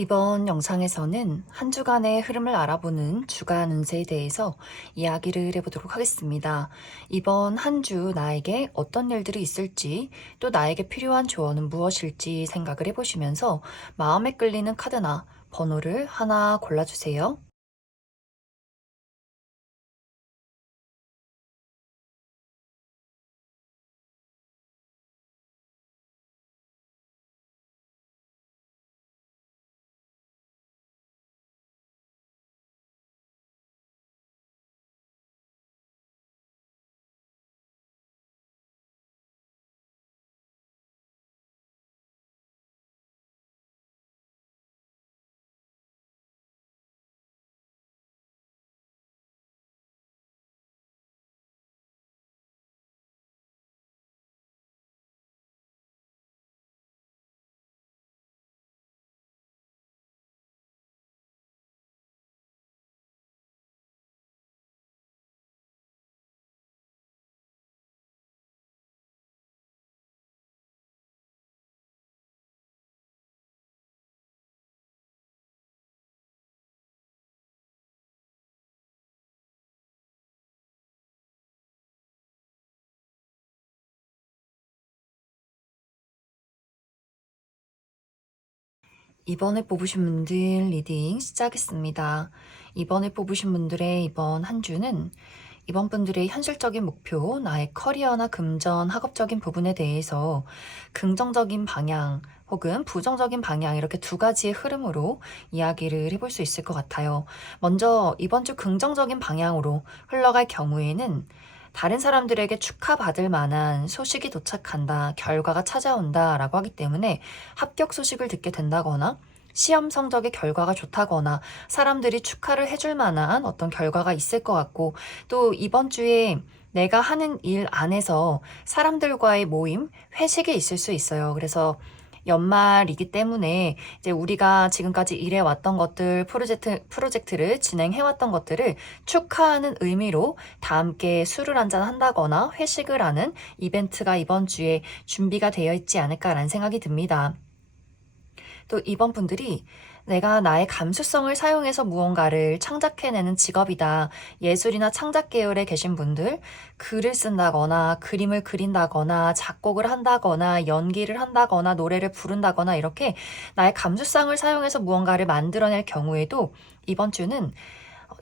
이번 영상에서는 한 주간의 흐름을 알아보는 주간 운세에 대해서 이야기를 해보도록 하겠습니다. 이번 한 주 나에게 어떤 일들이 있을지, 또 나에게 필요한 조언은 무엇일지 생각을 해보시면서 마음에 끌리는 카드나 번호를 하나 골라주세요. 이번에 뽑으신 분들 리딩 시작하겠습니다. 이번에 뽑으신 분들의 이번 한 주는 이번 분들의 현실적인 목표, 나의 커리어나 금전, 학업적인 부분에 대해서 긍정적인 방향 혹은 부정적인 방향 이렇게 두 가지의 흐름으로 이야기를 해볼 수 있을 것 같아요. 먼저 이번 주 긍정적인 방향으로 흘러갈 경우에는 다른 사람들에게 축하받을 만한 소식이 도착한다, 결과가 찾아온다 라고 하기 때문에 합격 소식을 듣게 된다거나 시험 성적의 결과가 좋다거나 사람들이 축하를 해줄 만한 어떤 결과가 있을 것 같고, 또 이번 주에 내가 하는 일 안에서 사람들과의 모임, 회식이 있을 수 있어요. 그래서 연말이기 때문에 이제 우리가 지금까지 일해왔던 것들, 프로젝트를 진행해왔던 것들을 축하하는 의미로 다 함께 술을 한잔 한다거나 회식을 하는 이벤트가 이번 주에 준비가 되어 있지 않을까라는 생각이 듭니다. 또 이번 분들이 내가 나의 감수성을 사용해서 무언가를 창작해내는 직업이다. 예술이나 창작 계열에 계신 분들, 글을 쓴다거나 그림을 그린다거나 작곡을 한다거나 연기를 한다거나 노래를 부른다거나 이렇게 나의 감수성을 사용해서 무언가를 만들어낼 경우에도 이번 주는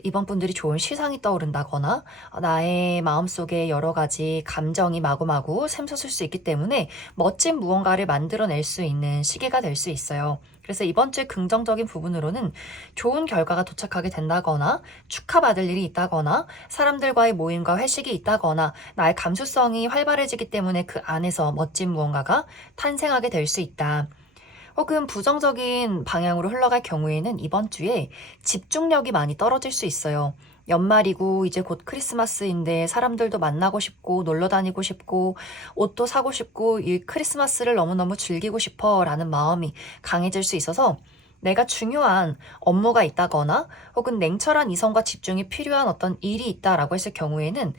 이번 분들이 좋은 시상이 떠오른다거나 나의 마음속에 여러 가지 감정이 마구마구 샘솟을 수 있기 때문에 멋진 무언가를 만들어낼 수 있는 시기가 될 수 있어요. 그래서 이번 주에 긍정적인 부분으로는 좋은 결과가 도착하게 된다거나 축하받을 일이 있다거나 사람들과의 모임과 회식이 있다거나 나의 감수성이 활발해지기 때문에 그 안에서 멋진 무언가가 탄생하게 될 수 있다. 혹은 부정적인 방향으로 흘러갈 경우에는 이번 주에 집중력이 많이 떨어질 수 있어요. 연말이고 이제 곧 크리스마스인데 사람들도 만나고 싶고 놀러 다니고 싶고 옷도 사고 싶고 이 크리스마스를 너무너무 즐기고 싶어 라는 마음이 강해질 수 있어서 내가 중요한 업무가 있다거나 혹은 냉철한 이성과 집중이 필요한 어떤 일이 있다라고 했을 경우에는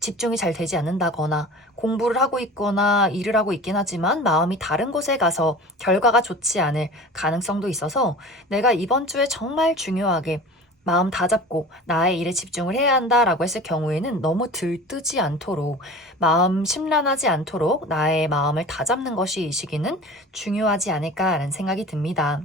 집중이 잘 되지 않는다거나 공부를 하고 있거나 일을 하고 있긴 하지만 마음이 다른 곳에 가서 결과가 좋지 않을 가능성도 있어서 내가 이번 주에 정말 중요하게 마음 다잡고 나의 일에 집중을 해야 한다라고 했을 경우에는 너무 들뜨지 않도록 마음 심란하지 않도록 나의 마음을 다잡는 것이 이 시기는 중요하지 않을까라는 생각이 듭니다.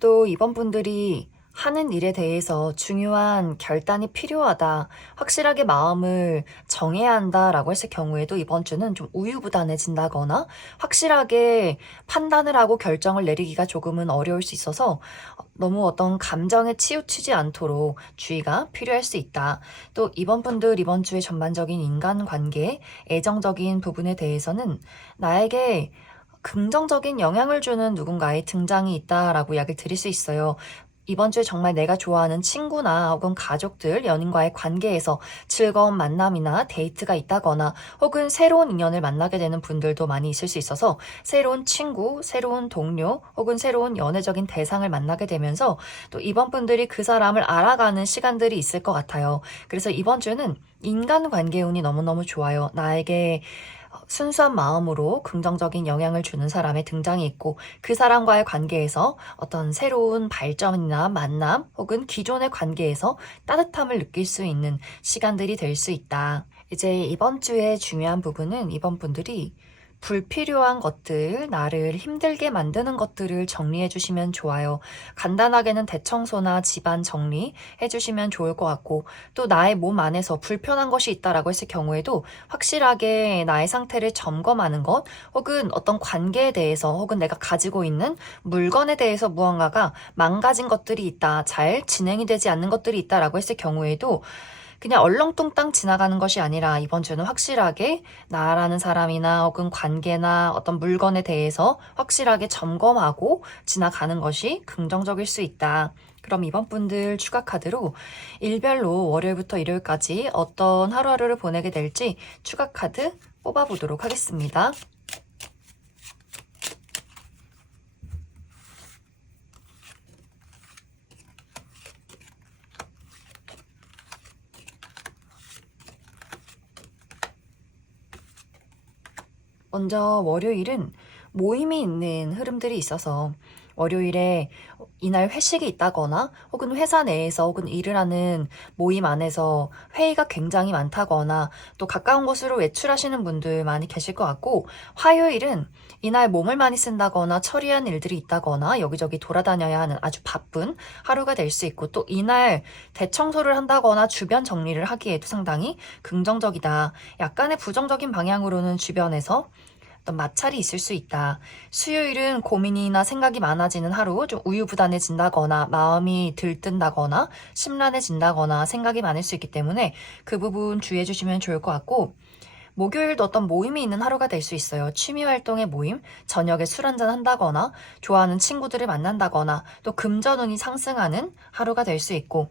또 이번 분들이 하는 일에 대해서 중요한 결단이 필요하다, 확실하게 마음을 정해야 한다라고 했을 경우에도 이번 주는 좀 우유부단해진다거나 확실하게 판단을 하고 결정을 내리기가 조금은 어려울 수 있어서 너무 어떤 감정에 치우치지 않도록 주의가 필요할 수 있다. 또 이번 분들 이번 주의 전반적인 인간관계, 애정적인 부분에 대해서는 나에게 긍정적인 영향을 주는 누군가의 등장이 있다라고 이야기를 드릴 수 있어요. 이번 주에 정말 내가 좋아하는 친구나 혹은 가족들, 연인과의 관계에서 즐거운 만남이나 데이트가 있다거나 혹은 새로운 인연을 만나게 되는 분들도 많이 있을 수 있어서 새로운 친구, 새로운 동료 혹은 새로운 연애적인 대상을 만나게 되면서 또 이번 분들이 그 사람을 알아가는 시간들이 있을 것 같아요. 그래서 이번 주는 인간관계 운이 너무너무 좋아요. 나에게 순수한 마음으로 긍정적인 영향을 주는 사람의 등장이 있고 그 사람과의 관계에서 어떤 새로운 발전이나 만남 혹은 기존의 관계에서 따뜻함을 느낄 수 있는 시간들이 될 수 있다. 이제 이번 주에 중요한 부분은 이번 분들이 불필요한 것들, 나를 힘들게 만드는 것들을 정리해 주시면 좋아요. 간단하게는 대청소나 집안 정리 해주시면 좋을 것 같고, 또 나의 몸 안에서 불편한 것이 있다라고 했을 경우에도 확실하게 나의 상태를 점검하는 것, 혹은 어떤 관계에 대해서, 혹은 내가 가지고 있는 물건에 대해서 무언가가 망가진 것들이 있다, 잘 진행이 되지 않는 것들이 있다라고 했을 경우에도 그냥 얼렁뚱땅 지나가는 것이 아니라 이번 주는 확실하게 나라는 사람이나 혹은 관계나 어떤 물건에 대해서 확실하게 점검하고 지나가는 것이 긍정적일 수 있다. 그럼 이번 분들 추가 카드로 일별로 월요일부터 일요일까지 어떤 하루하루를 보내게 될지 추가 카드 뽑아보도록 하겠습니다. 먼저 월요일은 모임이 있는 흐름들이 있어서 월요일에 이날 회식이 있다거나 혹은 회사 내에서 혹은 일을 하는 모임 안에서 회의가 굉장히 많다거나 또 가까운 곳으로 외출하시는 분들 많이 계실 것 같고, 화요일은 이날 몸을 많이 쓴다거나 처리한 일들이 있다거나 여기저기 돌아다녀야 하는 아주 바쁜 하루가 될 수 있고, 또 이날 대청소를 한다거나 주변 정리를 하기에도 상당히 긍정적이다. 약간의 부정적인 방향으로는 주변에서 어떤 마찰이 있을 수 있다. 수요일은 고민이나 생각이 많아지는 하루, 좀 우유부단해진다거나 마음이 들뜬다거나 심란해진다거나 생각이 많을 수 있기 때문에 그 부분 주의해 주시면 좋을 것 같고, 목요일도 어떤 모임이 있는 하루가 될 수 있어요. 취미활동의 모임, 저녁에 술 한잔 한다거나 좋아하는 친구들을 만난다거나 또 금전운이 상승하는 하루가 될 수 있고,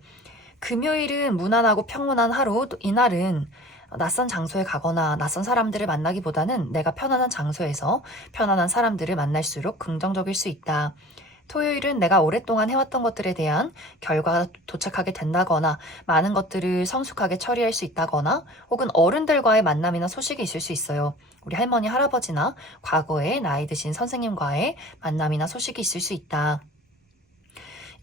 금요일은 무난하고 평온한 하루, 또 이날은 낯선 장소에 가거나 낯선 사람들을 만나기보다는 내가 편안한 장소에서 편안한 사람들을 만날수록 긍정적일 수 있다. 토요일은 내가 오랫동안 해왔던 것들에 대한 결과가 도착하게 된다거나 많은 것들을 성숙하게 처리할 수 있다거나 혹은 어른들과의 만남이나 소식이 있을 수 있어요. 우리 할머니, 할아버지나 과거에 나이 드신 선생님과의 만남이나 소식이 있을 수 있다.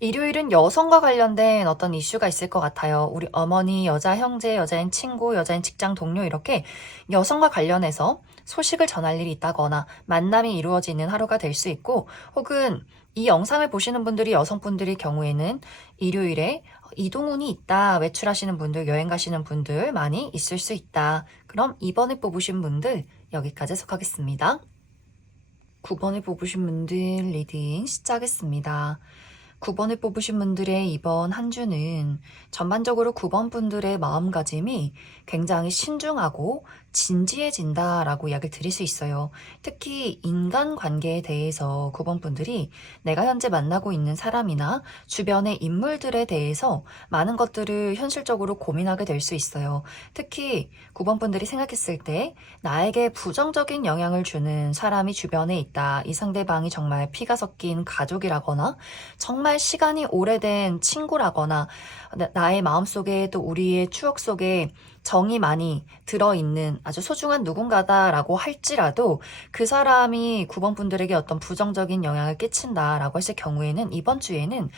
일요일은 여성과 관련된 어떤 이슈가 있을 것 같아요. 우리 어머니, 여자 형제, 여자인 친구, 여자인 직장 동료 이렇게 여성과 관련해서 소식을 전할 일이 있다거나 만남이 이루어지는 하루가 될 수 있고, 혹은 이 영상을 보시는 분들이 여성분들의 경우에는 일요일에 이동운이 있다, 외출하시는 분들, 여행 가시는 분들 많이 있을 수 있다. 그럼 2번을 뽑으신 분들 여기까지 해석하겠습니다. 9번을 뽑으신 분들 리딩 시작하겠습니다. 9번을 뽑으신 분들의 이번 한 주는 전반적으로 9번 분들의 마음가짐이 굉장히 신중하고 진지해진다라고 이야기를 드릴 수 있어요. 특히 인간관계에 대해서 9번 분들이 내가 현재 만나고 있는 사람이나 주변의 인물들에 대해서 많은 것들을 현실적으로 고민하게 될 수 있어요. 특히 9번 분들이 생각했을 때 나에게 부정적인 영향을 주는 사람이 주변에 있다. 이 상대방이 정말 피가 섞인 가족이라거나 정말 시간이 오래된 친구라거나 나의 마음속에 또 우리의 추억 속에 정이 많이 들어있는 아주 소중한 누군가다라고 할지라도 그 사람이 9번 분들에게 어떤 부정적인 영향을 끼친다라고 했을 경우에는 이번 주에는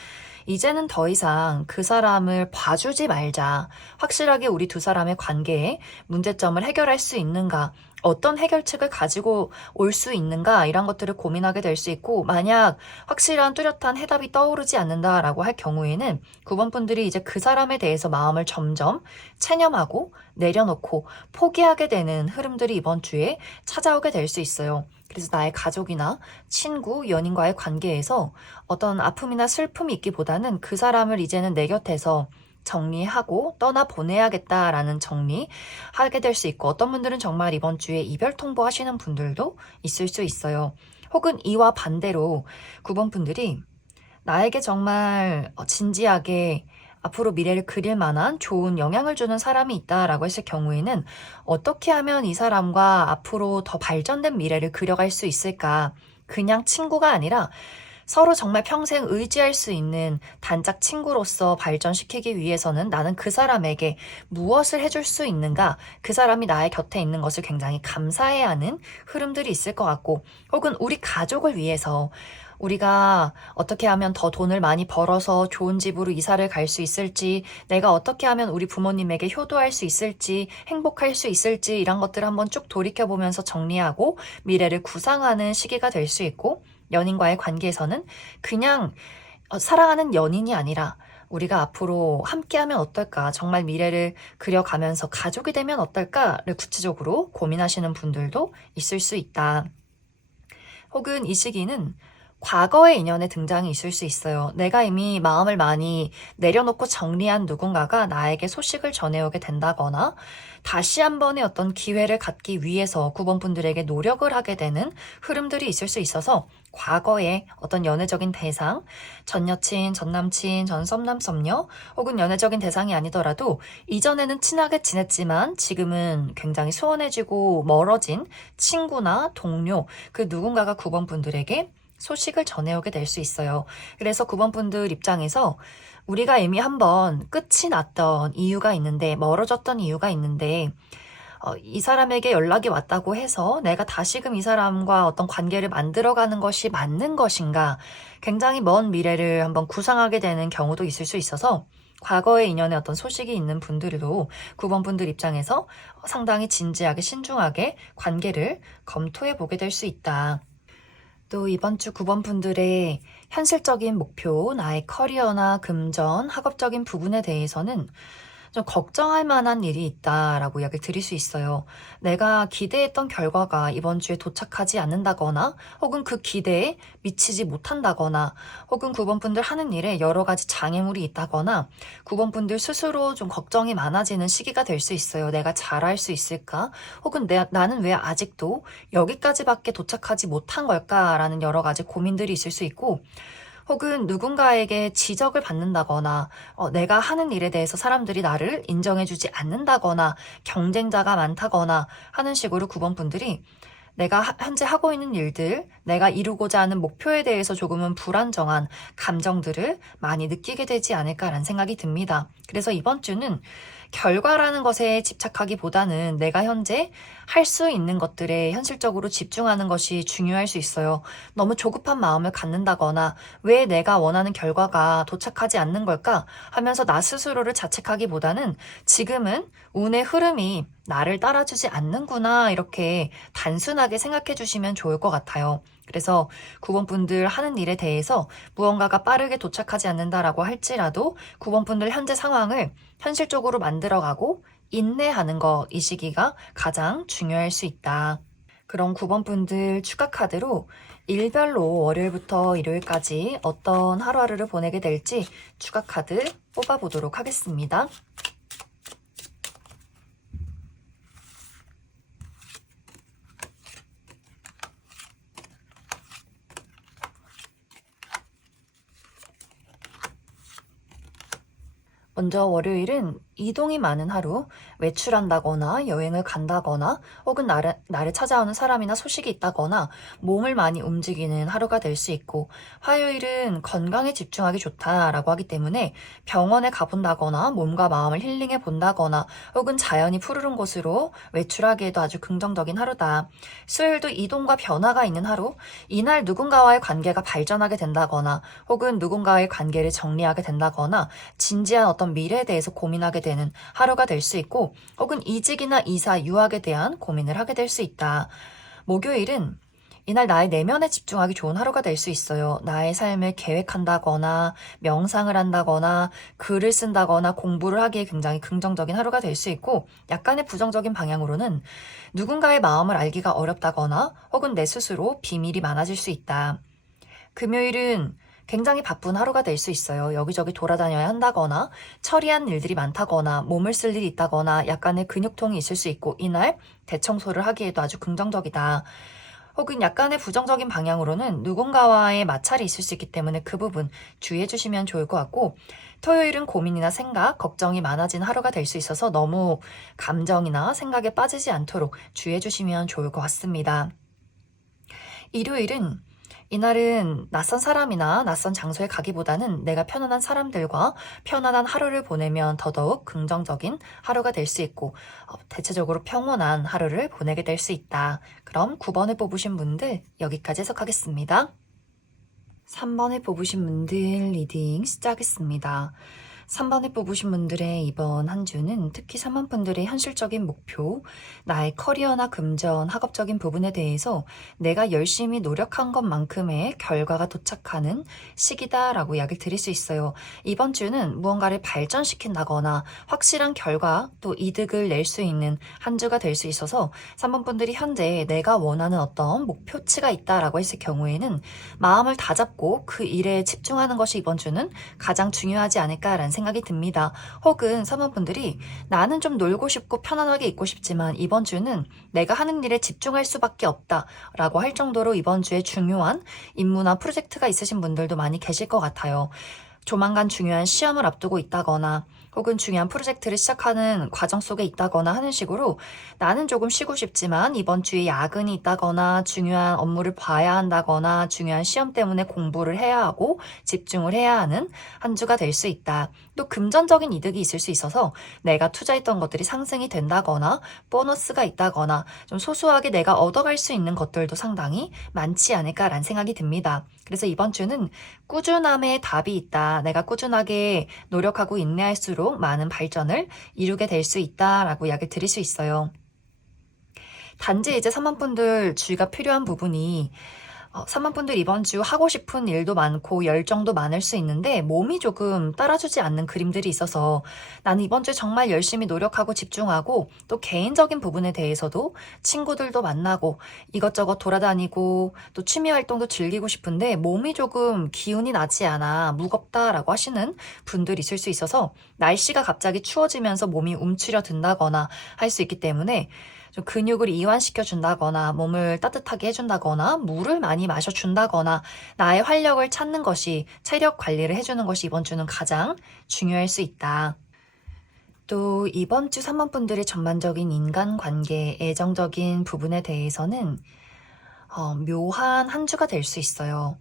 이제는 더 이상 그 사람을 봐주지 말자. 확실하게 우리 두 사람의 관계에 문제점을 해결할 수 있는가? 어떤 해결책을 가지고 올 수 있는가? 이런 것들을 고민하게 될 수 있고, 만약 확실한 뚜렷한 해답이 떠오르지 않는다라고 할 경우에는 9번 분들이 이제 그 사람에 대해서 마음을 점점 체념하고 내려놓고 포기하게 되는 흐름들이 이번 주에 찾아오게 될 수 있어요. 그래서 나의 가족이나 친구, 연인과의 관계에서 어떤 아픔이나 슬픔이 있기보다는 그 사람을 이제는 내 곁에서 정리하고 떠나보내야겠다라는 정리하게 될 수 있고, 어떤 분들은 정말 이번 주에 이별 통보하시는 분들도 있을 수 있어요. 혹은 이와 반대로 9번 분들이 나에게 정말 진지하게 앞으로 미래를 그릴 만한 좋은 영향을 주는 사람이 있다라고 했을 경우에는 어떻게 하면 이 사람과 앞으로 더 발전된 미래를 그려갈 수 있을까? 그냥 친구가 아니라 서로 정말 평생 의지할 수 있는 단짝 친구로서 발전시키기 위해서는 나는 그 사람에게 무엇을 해줄 수 있는가, 그 사람이 나의 곁에 있는 것을 굉장히 감사해야 하는 흐름들이 있을 것 같고, 혹은 우리 가족을 위해서 우리가 어떻게 하면 더 돈을 많이 벌어서 좋은 집으로 이사를 갈 수 있을지, 내가 어떻게 하면 우리 부모님에게 효도할 수 있을지, 행복할 수 있을지, 이런 것들을 한번 쭉 돌이켜보면서 정리하고 미래를 구상하는 시기가 될 수 있고, 연인과의 관계에서는 그냥 사랑하는 연인이 아니라 우리가 앞으로 함께하면 어떨까, 정말 미래를 그려가면서 가족이 되면 어떨까를 구체적으로 고민하시는 분들도 있을 수 있다. 혹은 이 시기는 과거의 인연의 등장이 있을 수 있어요. 내가 이미 마음을 많이 내려놓고 정리한 누군가가 나에게 소식을 전해오게 된다거나, 다시 한 번의 어떤 기회를 갖기 위해서 9번 분들에게 노력을 하게 되는 흐름들이 있을 수 있어서, 과거의 어떤 연애적인 대상, 전 여친, 전 남친, 전 썸남, 썸녀, 혹은 연애적인 대상이 아니더라도 이전에는 친하게 지냈지만 지금은 굉장히 소원해지고 멀어진 친구나 동료, 그 누군가가 9번 분들에게 소식을 전해오게 될 수 있어요. 그래서 9번 분들 입장에서 우리가 이미 한번 끝이 났던 이유가 있는데, 멀어졌던 이유가 있는데, 이 사람에게 연락이 왔다고 해서 내가 다시금 이 사람과 어떤 관계를 만들어가는 것이 맞는 것인가, 굉장히 먼 미래를 한번 구상하게 되는 경우도 있을 수 있어서, 과거의 인연에 어떤 소식이 있는 분들도 9번 분들 입장에서 상당히 진지하게 신중하게 관계를 검토해 보게 될 수 있다. 또 이번 주 9번 분들의 현실적인 목표, 나의 커리어나 금전, 학업적인 부분에 대해서는 좀 걱정할 만한 일이 있다라고 이야기를 드릴 수 있어요. 내가 기대했던 결과가 이번 주에 도착하지 않는다거나, 혹은 그 기대에 미치지 못한다거나, 혹은 9번 분들 하는 일에 여러 가지 장애물이 있다거나, 9번 분들 스스로 좀 걱정이 많아지는 시기가 될 수 있어요. 내가 잘할 수 있을까? 혹은 나는 왜 아직도 여기까지밖에 도착하지 못한 걸까라는 여러 가지 고민들이 있을 수 있고, 혹은 누군가에게 지적을 받는다거나, 내가 하는 일에 대해서 사람들이 나를 인정해주지 않는다거나, 경쟁자가 많다거나 하는 식으로 9번 분들이 내가 현재 하고 있는 일들, 내가 이루고자 하는 목표에 대해서 조금은 불안정한 감정들을 많이 느끼게 되지 않을까라는 생각이 듭니다. 그래서 이번 주는 결과라는 것에 집착하기보다는 내가 현재 할 수 있는 것들에 현실적으로 집중하는 것이 중요할 수 있어요. 너무 조급한 마음을 갖는다거나, 왜 내가 원하는 결과가 도착하지 않는 걸까 하면서 나 스스로를 자책하기보다는, 지금은 운의 흐름이 나를 따라주지 않는구나, 이렇게 단순하게 생각해 주시면 좋을 것 같아요. 그래서 9번 분들 하는 일에 대해서 무언가가 빠르게 도착하지 않는다라고 할지라도 9번 분들 현재 상황을 현실적으로 만들어가고 인내하는 거, 이 시기가 가장 중요할 수 있다. 그럼 9번 분들 추가 카드로 일별로 월요일부터 일요일까지 어떤 하루하루를 보내게 될지 추가 카드 뽑아보도록 하겠습니다. 먼저 월요일은 이동이 많은 하루, 외출한다거나 여행을 간다거나, 혹은 나를 찾아오는 사람이나 소식이 있다거나 몸을 많이 움직이는 하루가 될 수 있고, 화요일은 건강에 집중하기 좋다라고 하기 때문에 병원에 가본다거나 몸과 마음을 힐링해 본다거나, 혹은 자연이 푸르른 곳으로 외출하기에도 아주 긍정적인 하루다. 수요일도 이동과 변화가 있는 하루, 이날 누군가와의 관계가 발전하게 된다거나, 혹은 누군가의 관계를 정리하게 된다거나, 진지한 어떤 미래에 대해서 고민하게 되는 하루가 될 수 있고, 혹은 이직이나 이사, 유학에 대한 고민을 하게 될 수 있다. 목요일은 이날 나의 내면에 집중하기 좋은 하루가 될 수 있어요. 나의 삶을 계획한다거나, 명상을 한다거나, 글을 쓴다거나, 공부를 하기에 굉장히 긍정적인 하루가 될 수 있고, 약간의 부정적인 방향으로는 누군가의 마음을 알기가 어렵다거나, 혹은 내 스스로 비밀이 많아질 수 있다. 금요일은 굉장히 바쁜 하루가 될 수 있어요. 여기저기 돌아다녀야 한다거나, 처리한 일들이 많다거나, 몸을 쓸 일이 있다거나, 약간의 근육통이 있을 수 있고, 이날 대청소를 하기에도 아주 긍정적이다. 혹은 약간의 부정적인 방향으로는 누군가와의 마찰이 있을 수 있기 때문에 그 부분 주의해 주시면 좋을 것 같고, 토요일은 고민이나 생각, 걱정이 많아진 하루가 될 수 있어서 너무 감정이나 생각에 빠지지 않도록 주의해 주시면 좋을 것 같습니다. 일요일은 이날은 낯선 사람이나 낯선 장소에 가기보다는 내가 편안한 사람들과 편안한 하루를 보내면 더더욱 긍정적인 하루가 될 수 있고 대체적으로 평온한 하루를 보내게 될 수 있다. 그럼 9번을 뽑으신 분들 여기까지 해석하겠습니다. 3번을 뽑으신 분들 리딩 시작하겠습니다. 3번을 뽑으신 분들의 이번 한 주는 특히 3번 분들의 현실적인 목표, 나의 커리어나 금전, 학업적인 부분에 대해서 내가 열심히 노력한 것만큼의 결과가 도착하는 시기다라고 이야기를 드릴 수 있어요. 이번 주는 무언가를 발전시킨다거나 확실한 결과 또 이득을 낼 수 있는 한 주가 될 수 있어서 3번 분들이 현재 내가 원하는 어떤 목표치가 있다라고 했을 경우에는 마음을 다잡고 그 일에 집중하는 것이 이번 주는 가장 중요하지 않을까라는 생각이 듭니다. 혹은 3번 분들이 나는 좀 놀고 싶고 편안하게 있고 싶지만 이번 주는 내가 하는 일에 집중할 수밖에 없다라고 할 정도로 이번 주에 중요한 임무나 프로젝트가 있으신 분들도 많이 계실 것 같아요. 조만간 중요한 시험을 앞두고 있다거나 혹은 중요한 프로젝트를 시작하는 과정 속에 있다거나 하는 식으로 나는 조금 쉬고 싶지만 이번 주에 야근이 있다거나 중요한 업무를 봐야 한다거나 중요한 시험 때문에 공부를 해야 하고 집중을 해야 하는 한 주가 될 수 있다. 또 금전적인 이득이 있을 수 있어서 내가 투자했던 것들이 상승이 된다거나 보너스가 있다거나 좀 소소하게 내가 얻어갈 수 있는 것들도 상당히 많지 않을까라는 생각이 듭니다. 그래서 이번 주는 꾸준함의 답이 있다. 내가 꾸준하게 노력하고 인내할수록 많은 발전을 이루게 될 수 있다라고 이야기 드릴 수 있어요. 단지 이제 3번 분들 주의가 필요한 부분이 3번 분들 이번 주 하고 싶은 일도 많고 열정도 많을 수 있는데 몸이 조금 따라주지 않는 그림들이 있어서 나는 이번 주에 정말 열심히 노력하고 집중하고 또 개인적인 부분에 대해서도 친구들도 만나고 이것저것 돌아다니고 또 취미 활동도 즐기고 싶은데 몸이 조금 기운이 나지 않아 무겁다라고 하시는 분들이 있을 수 있어서 날씨가 갑자기 추워지면서 몸이 움츠려 든다거나 할 수 있기 때문에 좀 근육을 이완시켜 준다거나 몸을 따뜻하게 해준다거나 물을 많이 마셔준다거나 나의 활력을 찾는 것이 체력 관리를 해주는 것이 이번 주는 가장 중요할 수 있다. 또 이번 주 3번 분들의 전반적인 인간관계, 애정적인 부분에 대해서는 묘한 한 주가 될 수 있어요.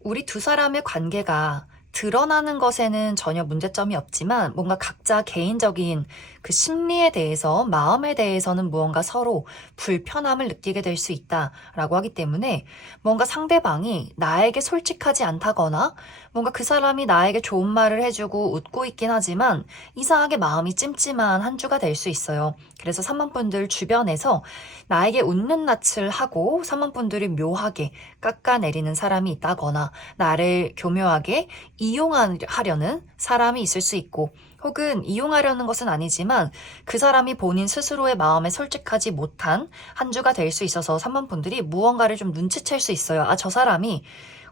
우리 두 사람의 관계가 드러나는 것에는 전혀 문제점이 없지만 뭔가 각자 개인적인 그 심리에 대해서 마음에 대해서는 무언가 서로 불편함을 느끼게 될 수 있다라고 하기 때문에 뭔가 상대방이 나에게 솔직하지 않다거나 뭔가 그 사람이 나에게 좋은 말을 해주고 웃고 있긴 하지만 이상하게 마음이 찜찜한 한 주가 될 수 있어요. 그래서 3번 분들 주변에서 나에게 웃는 낯을 하고 3번 분들이 묘하게 깎아내리는 사람이 있다거나 나를 교묘하게 이용하려는 사람이 있을 수 있고 혹은 이용하려는 것은 아니지만 그 사람이 본인 스스로의 마음에 솔직하지 못한 한 주가 될 수 있어서 3번 분들이 무언가를 좀 눈치챌 수 있어요. 아, 저 사람이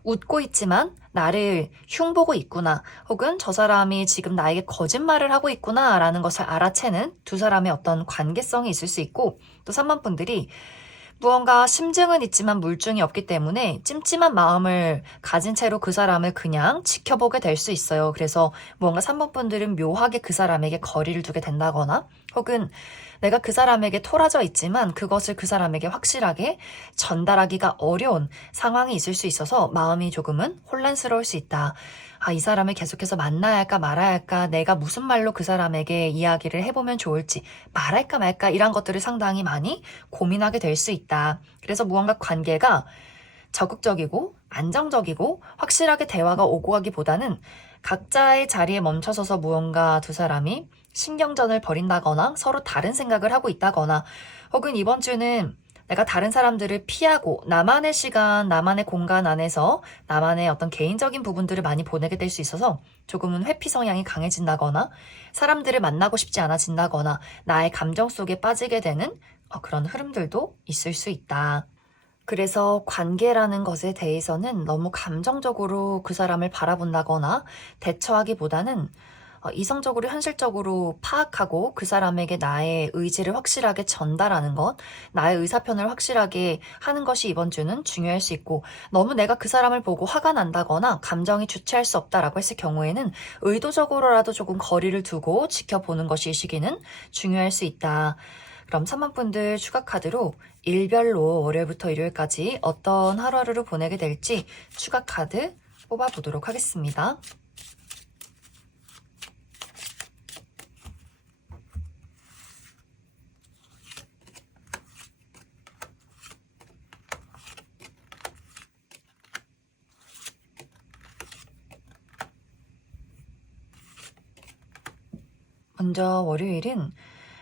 웃고 있지만 나를 흉보고 있구나. 혹은 저 사람이 지금 나에게 거짓말을 하고 있구나 라는 것을 알아채는 두 사람의 어떤 관계성이 있을 수 있고 또 3번 분들이 무언가 심증은 있지만 물증이 없기 때문에 찜찜한 마음을 가진 채로 그 사람을 그냥 지켜보게 될 수 있어요. 그래서 무언가 3번 분들은 묘하게 그 사람에게 거리를 두게 된다거나 혹은 내가 그 사람에게 토라져 있지만 그것을 그 사람에게 확실하게 전달하기가 어려운 상황이 있을 수 있어서 마음이 조금은 혼란스러울 수 있다. 아, 이 사람을 계속해서 만나야 할까 말아야 할까, 내가 무슨 말로 그 사람에게 이야기를 해보면 좋을지, 말할까 말까 이런 것들을 상당히 많이 고민하게 될 수 있다. 그래서 무언가 관계가 적극적이고 안정적이고 확실하게 대화가 오고 가기보다는 각자의 자리에 멈춰서서 무언가 두 사람이 신경전을 벌인다거나 서로 다른 생각을 하고 있다거나 혹은 이번 주는 내가 다른 사람들을 피하고 나만의 시간, 나만의 공간 안에서 나만의 어떤 개인적인 부분들을 많이 보내게 될 수 있어서 조금은 회피 성향이 강해진다거나 사람들을 만나고 싶지 않아진다거나 나의 감정 속에 빠지게 되는 그런 흐름들도 있을 수 있다. 그래서 관계라는 것에 대해서는 너무 감정적으로 그 사람을 바라본다거나 대처하기보다는 이성적으로 현실적으로 파악하고 그 사람에게 나의 의지를 확실하게 전달하는 것, 나의 의사표현을 확실하게 하는 것이 이번 주는 중요할 수 있고 너무 내가 그 사람을 보고 화가 난다거나 감정이 주체할 수 없다라고 했을 경우에는 의도적으로라도 조금 거리를 두고 지켜보는 것이 이 시기는 중요할 수 있다. 그럼 3번 분들 추가 카드로 일별로 월요일부터 일요일까지 어떤 하루하루를 보내게 될지 추가 카드 뽑아보도록 하겠습니다. 먼저 월요일은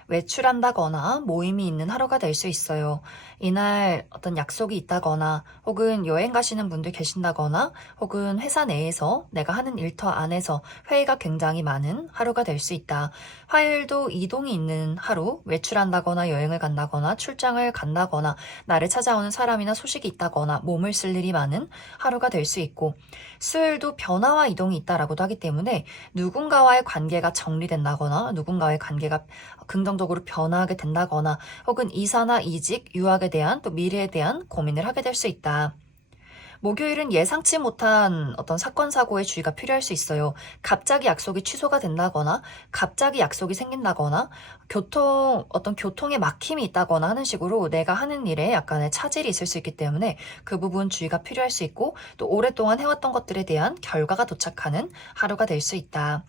외출한다거나 모임이 있는 하루가 될 수 있어요. 이날 어떤 약속이 있다거나 혹은 여행 가시는 분들 계신다거나 혹은 회사 내에서 내가 하는 일터 안에서 회의가 굉장히 많은 하루가 될 수 있다. 화요일도 이동이 있는 하루, 외출한다거나 여행을 간다거나 출장을 간다거나 나를 찾아오는 사람이나 소식이 있다거나 몸을 쓸 일이 많은 하루가 될 수 있고 수요일도 변화와 이동이 있다라고도 하기 때문에 누군가와의 관계가 정리된다거나 누군가와의 관계가 긍정적으로 변화하게 된다거나 혹은 이사나 이직, 유학에 대한 또 미래에 대한 고민을 하게 될 수 있다. 목요일은 예상치 못한 어떤 사건, 사고의 주의가 필요할 수 있어요. 갑자기 약속이 취소가 된다거나, 갑자기 약속이 생긴다거나, 어떤 교통에 막힘이 있다거나 하는 식으로 내가 하는 일에 약간의 차질이 있을 수 있기 때문에 그 부분 주의가 필요할 수 있고, 또 오랫동안 해왔던 것들에 대한 결과가 도착하는 하루가 될 수 있다.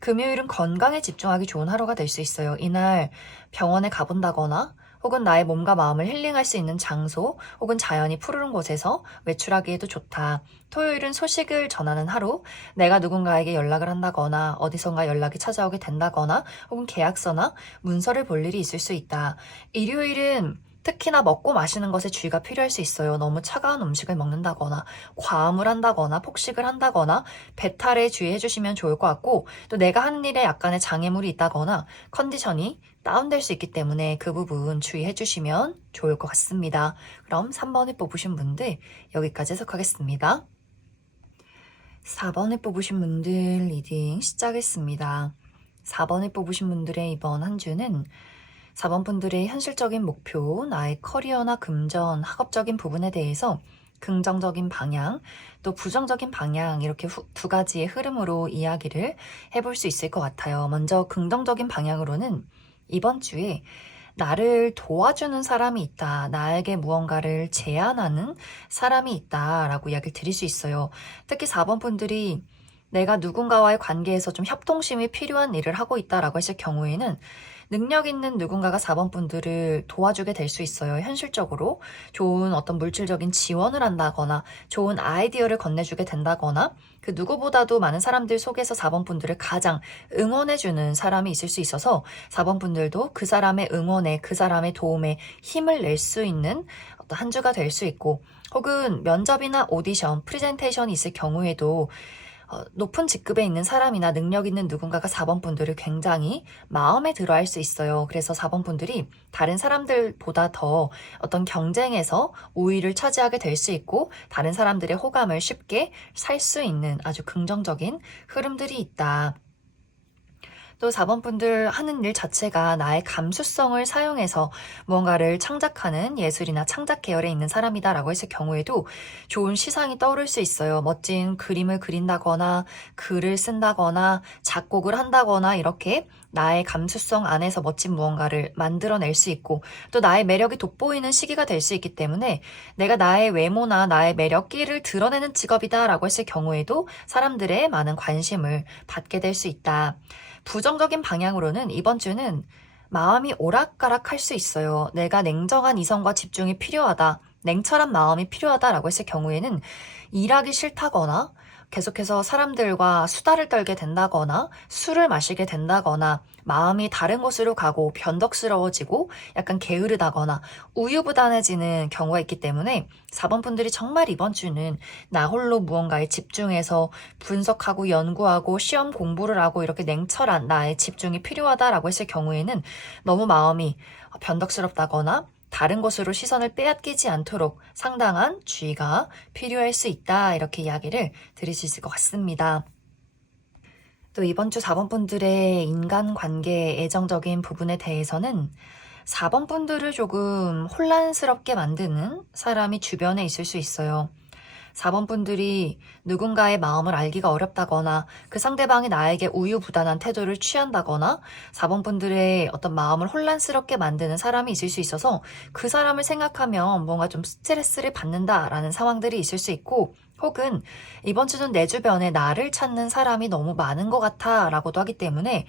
금요일은 건강에 집중하기 좋은 하루가 될 수 있어요. 이날 병원에 가본다거나 혹은 나의 몸과 마음을 힐링할 수 있는 장소 혹은 자연이 푸르른 곳에서 외출하기에도 좋다. 토요일은 소식을 전하는 하루, 내가 누군가에게 연락을 한다거나 어디선가 연락이 찾아오게 된다거나 혹은 계약서나 문서를 볼 일이 있을 수 있다. 일요일은 특히나 먹고 마시는 것에 주의가 필요할 수 있어요. 너무 차가운 음식을 먹는다거나 과음을 한다거나 폭식을 한다거나 배탈에 주의해 주시면 좋을 것 같고 또 내가 하는 일에 약간의 장애물이 있다거나 컨디션이 다운될 수 있기 때문에 그 부분 주의해 주시면 좋을 것 같습니다. 그럼 3번을 뽑으신 분들 여기까지 해석하겠습니다. 4번을 뽑으신 분들 리딩 시작했습니다. 4번을 뽑으신 분들의 이번 한 주는 4번 분들의 현실적인 목표, 나의 커리어나 금전, 학업적인 부분에 대해서 긍정적인 방향, 또 부정적인 방향 이렇게 두 가지의 흐름으로 이야기를 해볼 수 있을 것 같아요. 먼저 긍정적인 방향으로는 이번 주에 나를 도와주는 사람이 있다. 나에게 무언가를 제안하는 사람이 있다라고 이야기를 드릴 수 있어요. 특히 4번 분들이 내가 누군가와의 관계에서 좀 협동심이 필요한 일을 하고 있다라고 했을 경우에는 능력 있는 누군가가 4번 분들을 도와주게 될 수 있어요. 현실적으로 좋은 어떤 물질적인 지원을 한다거나 좋은 아이디어를 건네주게 된다거나 그 누구보다도 많은 사람들 속에서 4번 분들을 가장 응원해주는 사람이 있을 수 있어서 4번 분들도 그 사람의 응원에 그 사람의 도움에 힘을 낼 수 있는 어떤 한 주가 될 수 있고 혹은 면접이나 오디션, 프레젠테이션이 있을 경우에도 높은 직급에 있는 사람이나 능력 있는 누군가가 4번 분들을 굉장히 마음에 들어 할 수 있어요. 그래서 4번 분들이 다른 사람들보다 더 어떤 경쟁에서 우위를 차지하게 될 수 있고 다른 사람들의 호감을 쉽게 살 수 있는 아주 긍정적인 흐름들이 있다. 또 4번 분들 하는 일 자체가 나의 감수성을 사용해서 무언가를 창작하는 예술이나 창작 계열에 있는 사람이다라고 했을 경우에도 좋은 시상이 떠오를 수 있어요. 멋진 그림을 그린다거나 글을 쓴다거나 작곡을 한다거나 이렇게 나의 감수성 안에서 멋진 무언가를 만들어낼 수 있고 또 나의 매력이 돋보이는 시기가 될 수 있기 때문에 내가 나의 외모나 나의 매력 끼를 드러내는 직업이다라고 했을 경우에도 사람들의 많은 관심을 받게 될 수 있다. 부정적인 방향으로는 이번 주는 마음이 오락가락 할 수 있어요. 내가 냉정한 이성과 집중이 필요하다. 냉철한 마음이 필요하다라고 했을 경우에는 일하기 싫다거나 계속해서 사람들과 수다를 떨게 된다거나 술을 마시게 된다거나 마음이 다른 곳으로 가고 변덕스러워지고 약간 게으르다거나 우유부단해지는 경우가 있기 때문에 4번 분들이 정말 이번 주는 나 홀로 무언가에 집중해서 분석하고 연구하고 시험 공부를 하고 이렇게 냉철한 나의 집중이 필요하다라고 했을 경우에는 너무 마음이 변덕스럽다거나 다른 곳으로 시선을 빼앗기지 않도록 상당한 주의가 필요할 수 있다. 이렇게 이야기를 드릴 수 있을 것 같습니다. 또 이번 주 4번 분들의 인간관계 애정적인 부분에 대해서는 4번 분들을 조금 혼란스럽게 만드는 사람이 주변에 있을 수 있어요. 4번 분들이 누군가의 마음을 알기가 어렵다거나 그 상대방이 나에게 우유부단한 태도를 취한다거나 4번 분들의 어떤 마음을 혼란스럽게 만드는 사람이 있을 수 있어서 그 사람을 생각하면 뭔가 좀 스트레스를 받는다라는 상황들이 있을 수 있고, 혹은 이번 주는 내 주변에 나를 찾는 사람이 너무 많은 것 같아 라고도 하기 때문에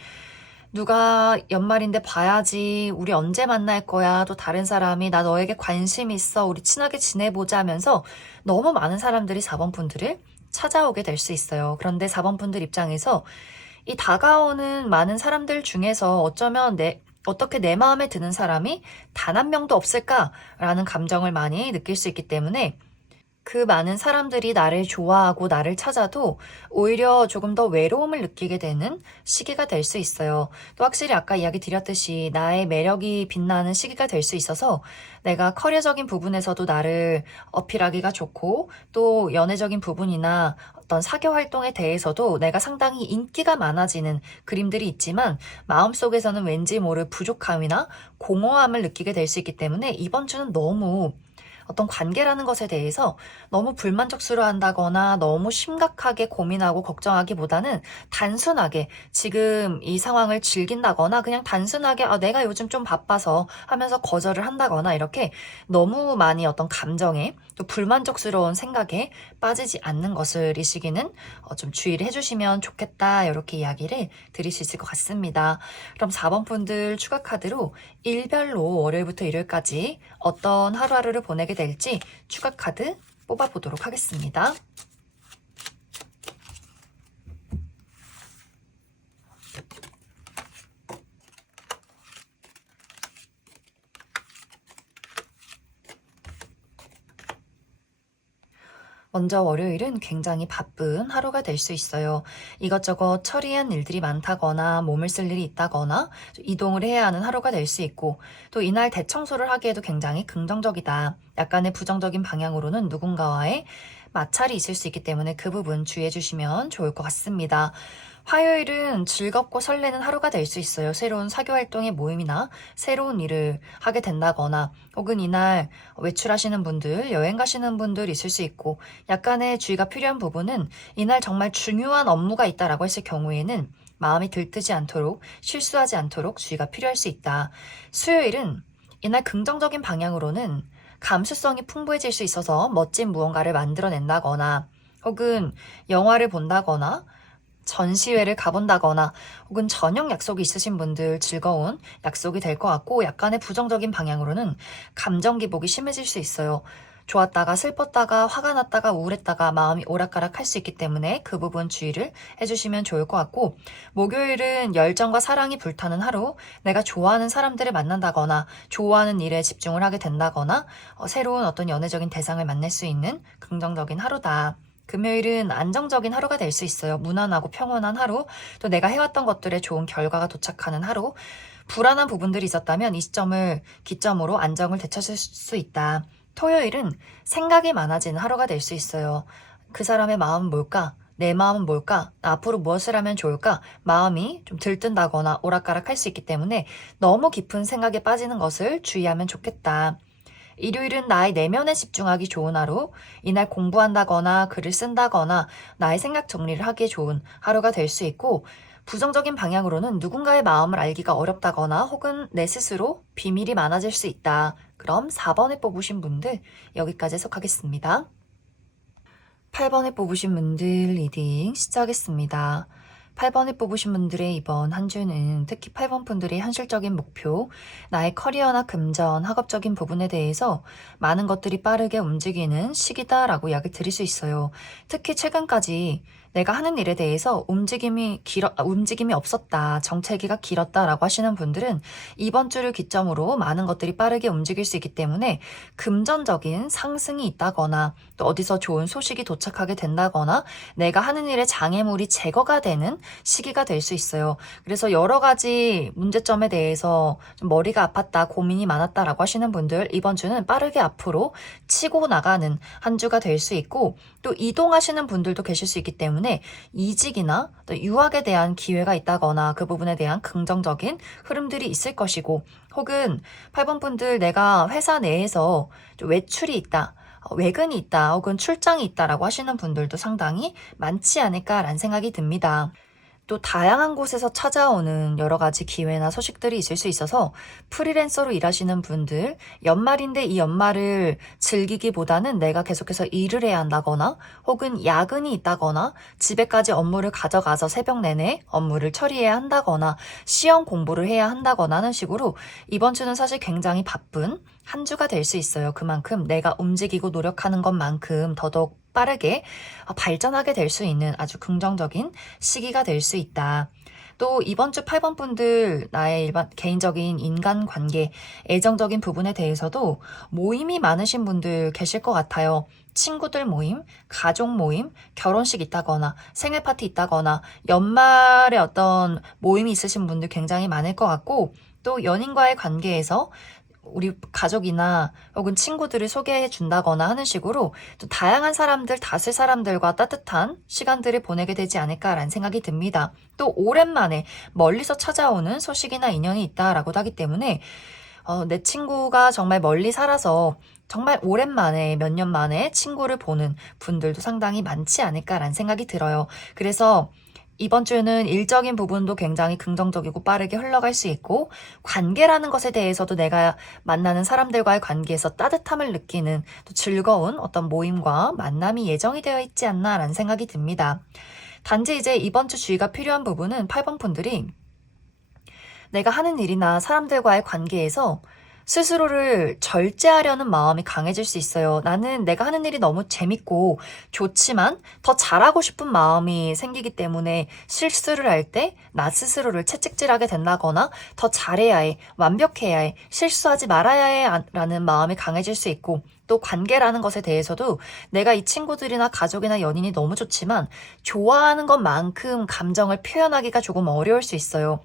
누가 연말인데 봐야지, 우리 언제 만날 거야, 또 다른 사람이 나 너에게 관심 있어, 우리 친하게 지내보자 하면서 너무 많은 사람들이 4번 분들을 찾아오게 될 수 있어요. 그런데 4번 분들 입장에서 이 다가오는 많은 사람들 중에서 어쩌면 어떻게 내 마음에 드는 사람이 단 한 명도 없을까라는 감정을 많이 느낄 수 있기 때문에 그 많은 사람들이 나를 좋아하고 나를 찾아도 오히려 조금 더 외로움을 느끼게 되는 시기가 될 수 있어요. 또 확실히 아까 이야기 드렸듯이 나의 매력이 빛나는 시기가 될 수 있어서 내가 커리어적인 부분에서도 나를 어필하기가 좋고, 또 연애적인 부분이나 어떤 사교 활동에 대해서도 내가 상당히 인기가 많아지는 그림들이 있지만 마음속에서는 왠지 모를 부족함이나 공허함을 느끼게 될 수 있기 때문에 이번 주는 너무 어떤 관계라는 것에 대해서 너무 불만족스러워 한다거나 너무 심각하게 고민하고 걱정하기보다는 단순하게 지금 이 상황을 즐긴다거나 그냥 단순하게 내가 요즘 좀 바빠서 하면서 거절을 한다거나 이렇게 너무 많이 어떤 감정에 또 불만족스러운 생각에 빠지지 않는 것을 이 시기는 좀 주의를 해주시면 좋겠다, 이렇게 이야기를 드릴 수 있을 것 같습니다. 그럼 4번 분들 추가 카드로 일별로 월요일부터 일요일까지 어떤 하루하루를 보내게 될지 추가 카드 뽑아보도록 하겠습니다. 먼저 월요일은 굉장히 바쁜 하루가 될 수 있어요. 이것저것 처리한 일들이 많다거나 몸을 쓸 일이 있다거나 이동을 해야 하는 하루가 될 수 있고, 또 이날 대청소를 하기에도 굉장히 긍정적이다. 약간의 부정적인 방향으로는 누군가와의 마찰이 있을 수 있기 때문에 그 부분 주의해 주시면 좋을 것 같습니다. 화요일은 즐겁고 설레는 하루가 될 수 있어요. 새로운 사교 활동의 모임이나 새로운 일을 하게 된다거나, 혹은 이날 외출하시는 분들, 여행 가시는 분들 있을 수 있고, 약간의 주의가 필요한 부분은 이날 정말 중요한 업무가 있다라고 했을 경우에는 마음이 들뜨지 않도록, 실수하지 않도록 주의가 필요할 수 있다. 수요일은 이날 긍정적인 방향으로는 감수성이 풍부해질 수 있어서 멋진 무언가를 만들어낸다거나, 혹은 영화를 본다거나 전시회를 가본다거나, 혹은 저녁 약속이 있으신 분들 즐거운 약속이 될 것 같고, 약간의 부정적인 방향으로는 감정 기복이 심해질 수 있어요. 좋았다가 슬펐다가 화가 났다가 우울했다가 마음이 오락가락 할 수 있기 때문에 그 부분 주의를 해주시면 좋을 것 같고, 목요일은 열정과 사랑이 불타는 하루, 내가 좋아하는 사람들을 만난다거나 좋아하는 일에 집중을 하게 된다거나 새로운 어떤 연애적인 대상을 만날 수 있는 긍정적인 하루다. 금요일은 안정적인 하루가 될 수 있어요. 무난하고 평온한 하루, 또 내가 해왔던 것들에 좋은 결과가 도착하는 하루, 불안한 부분들이 있었다면 이 시점을 기점으로 안정을 되찾을 수 있다. 토요일은 생각이 많아지는 하루가 될 수 있어요. 그 사람의 마음은 뭘까? 내 마음은 뭘까? 나 앞으로 무엇을 하면 좋을까? 마음이 좀 들뜬다거나 오락가락 할 수 있기 때문에 너무 깊은 생각에 빠지는 것을 주의하면 좋겠다. 일요일은 나의 내면에 집중하기 좋은 하루, 이날 공부한다거나 글을 쓴다거나 나의 생각 정리를 하기에 좋은 하루가 될 수 있고, 부정적인 방향으로는 누군가의 마음을 알기가 어렵다거나 혹은 내 스스로 비밀이 많아질 수 있다. 그럼 4번에 뽑으신 분들 여기까지 해석하겠습니다. 8번에 뽑으신 분들 리딩 시작하겠습니다. 8번에 뽑으신 분들의 이번 한 주는 특히 8번 분들의 현실적인 목표, 나의 커리어나 금전, 학업적인 부분에 대해서 많은 것들이 빠르게 움직이는 시기다라고 이야기 드릴 수 있어요. 특히 최근까지 내가 하는 일에 대해서 움직임이 없었다, 정체기가 길었다라고 하시는 분들은 이번 주를 기점으로 많은 것들이 빠르게 움직일 수 있기 때문에 금전적인 상승이 있다거나 또 어디서 좋은 소식이 도착하게 된다거나 내가 하는 일에 장애물이 제거가 되는 시기가 될 수 있어요. 그래서 여러 가지 문제점에 대해서 좀 머리가 아팠다, 고민이 많았다라고 하시는 분들 이번 주는 빠르게 앞으로 치고 나가는 한 주가 될 수 있고, 또 이동하시는 분들도 계실 수 있기 때문에 이직이나 또 유학에 대한 기회가 있다거나 그 부분에 대한 긍정적인 흐름들이 있을 것이고, 혹은 8번 분들 내가 회사 내에서 좀 외출이 있다, 외근이 있다 혹은 출장이 있다라고 하시는 분들도 상당히 많지 않을까라는 생각이 듭니다. 또 다양한 곳에서 찾아오는 여러 가지 기회나 소식들이 있을 수 있어서 프리랜서로 일하시는 분들, 연말인데 이 연말을 즐기기보다는 내가 계속해서 일을 해야 한다거나 혹은 야근이 있다거나 집에까지 업무를 가져가서 새벽 내내 업무를 처리해야 한다거나 시험 공부를 해야 한다거나 하는 식으로 이번 주는 사실 굉장히 바쁜 한 주가 될 수 있어요. 그만큼 내가 움직이고 노력하는 것만큼 더더욱 빠르게 발전하게 될 수 있는 아주 긍정적인 시기가 될 수 있다. 또 이번 주 8번 분들 나의 일반 개인적인 인간관계, 애정적인 부분에 대해서도 모임이 많으신 분들 계실 것 같아요. 친구들 모임, 가족 모임, 결혼식 있다거나 생일 파티 있다거나 연말에 어떤 모임이 있으신 분들 굉장히 많을 것 같고 또 연인과의 관계에서 우리 가족이나 혹은 친구들을 소개해 준다거나 하는 식으로 또 다양한 사람들, 다수 사람들과 따뜻한 시간들을 보내게 되지 않을까라는 생각이 듭니다. 또 오랜만에 멀리서 찾아오는 소식이나 인연이 있다라고도 하기 때문에 내 친구가 정말 멀리 살아서 정말 오랜만에 몇 년 만에 친구를 보는 분들도 상당히 많지 않을까라는 생각이 들어요. 그래서 이번 주는 일적인 부분도 굉장히 긍정적이고 빠르게 흘러갈 수 있고 관계라는 것에 대해서도 내가 만나는 사람들과의 관계에서 따뜻함을 느끼는 또 즐거운 어떤 모임과 만남이 예정이 되어 있지 않나라는 생각이 듭니다. 단지 이제 이번 주 주의가 필요한 부분은 8번 분들이 내가 하는 일이나 사람들과의 관계에서 스스로를 절제하려는 마음이 강해질 수 있어요. 나는 내가 하는 일이 너무 재밌고 좋지만 더 잘하고 싶은 마음이 생기기 때문에 실수를 할 때 나 스스로를 채찍질하게 된다거나 더 잘해야 해, 완벽해야 해, 실수하지 말아야 해 라는 마음이 강해질 수 있고 또 관계라는 것에 대해서도 내가 이 친구들이나 가족이나 연인이 너무 좋지만 좋아하는 것만큼 감정을 표현하기가 조금 어려울 수 있어요.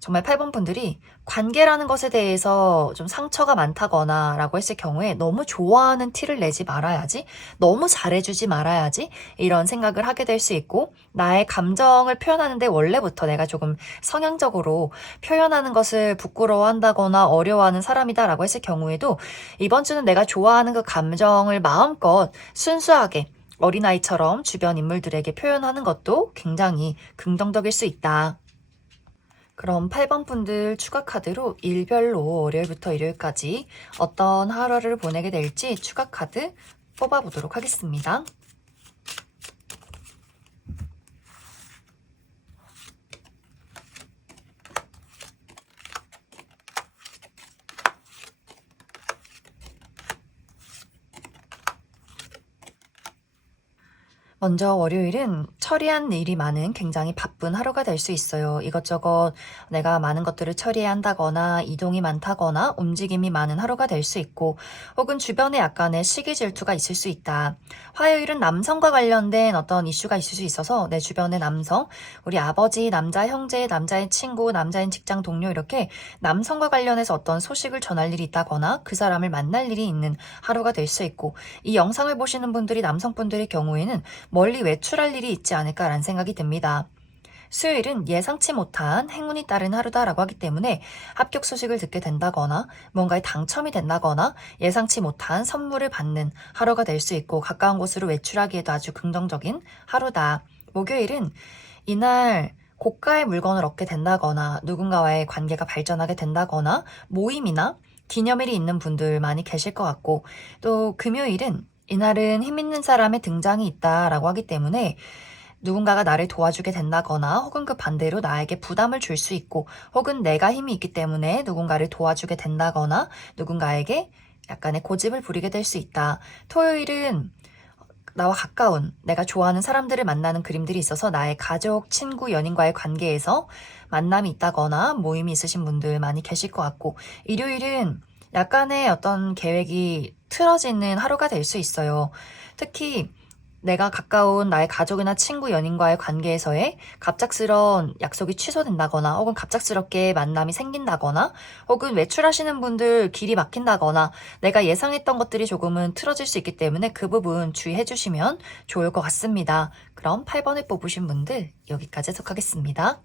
정말 8번 분들이 관계라는 것에 대해서 좀 상처가 많다거나 라고 했을 경우에 너무 좋아하는 티를 내지 말아야지, 너무 잘해주지 말아야지 이런 생각을 하게 될 수 있고 나의 감정을 표현하는데 원래부터 내가 조금 성향적으로 표현하는 것을 부끄러워한다거나 어려워하는 사람이다 라고 했을 경우에도 이번 주는 내가 좋아하는 그 감정을 마음껏 순수하게 어린아이처럼 주변 인물들에게 표현하는 것도 굉장히 긍정적일 수 있다. 그럼 8번 분들 추가 카드로 일별로 월요일부터 일요일까지 어떤 하루를 보내게 될지 추가 카드 뽑아보도록 하겠습니다. 먼저 월요일은 처리한 일이 많은 굉장히 바쁜 하루가 될 수 있어요. 이것저것 내가 많은 것들을 처리해야 한다거나 이동이 많다거나 움직임이 많은 하루가 될 수 있고 혹은 주변에 약간의 시기 질투가 있을 수 있다. 화요일은 남성과 관련된 어떤 이슈가 있을 수 있어서 내 주변의 남성, 우리 아버지, 남자 형제, 남자의 친구, 남자인 직장 동료 이렇게 남성과 관련해서 어떤 소식을 전할 일이 있다거나 그 사람을 만날 일이 있는 하루가 될 수 있고 이 영상을 보시는 분들이 남성분들의 경우에는 멀리 외출할 일이 있지 않을까라는 생각이 듭니다. 수요일은 예상치 못한 행운이 따른 하루다라고 하기 때문에 합격 소식을 듣게 된다거나 뭔가에 당첨이 된다거나 예상치 못한 선물을 받는 하루가 될 수 있고 가까운 곳으로 외출하기에도 아주 긍정적인 하루다. 목요일은 이날 고가의 물건을 얻게 된다거나 누군가와의 관계가 발전하게 된다거나 모임이나 기념일이 있는 분들 많이 계실 것 같고 또 금요일은 이날은 힘 있는 사람의 등장이 있다라고 하기 때문에 누군가가 나를 도와주게 된다거나 혹은 그 반대로 나에게 부담을 줄 수 있고 혹은 내가 힘이 있기 때문에 누군가를 도와주게 된다거나 누군가에게 약간의 고집을 부리게 될 수 있다. 토요일은 나와 가까운 내가 좋아하는 사람들을 만나는 그림들이 있어서 나의 가족, 친구, 연인과의 관계에서 만남이 있다거나 모임이 있으신 분들 많이 계실 것 같고 일요일은 약간의 어떤 계획이 틀어지는 하루가 될 수 있어요. 특히 내가 가까운 나의 가족이나 친구, 연인과의 관계에서의 갑작스러운 약속이 취소된다거나 혹은 갑작스럽게 만남이 생긴다거나 혹은 외출하시는 분들 길이 막힌다거나 내가 예상했던 것들이 조금은 틀어질 수 있기 때문에 그 부분 주의해 주시면 좋을 것 같습니다. 그럼 8번을 뽑으신 분들 여기까지 해석하겠습니다.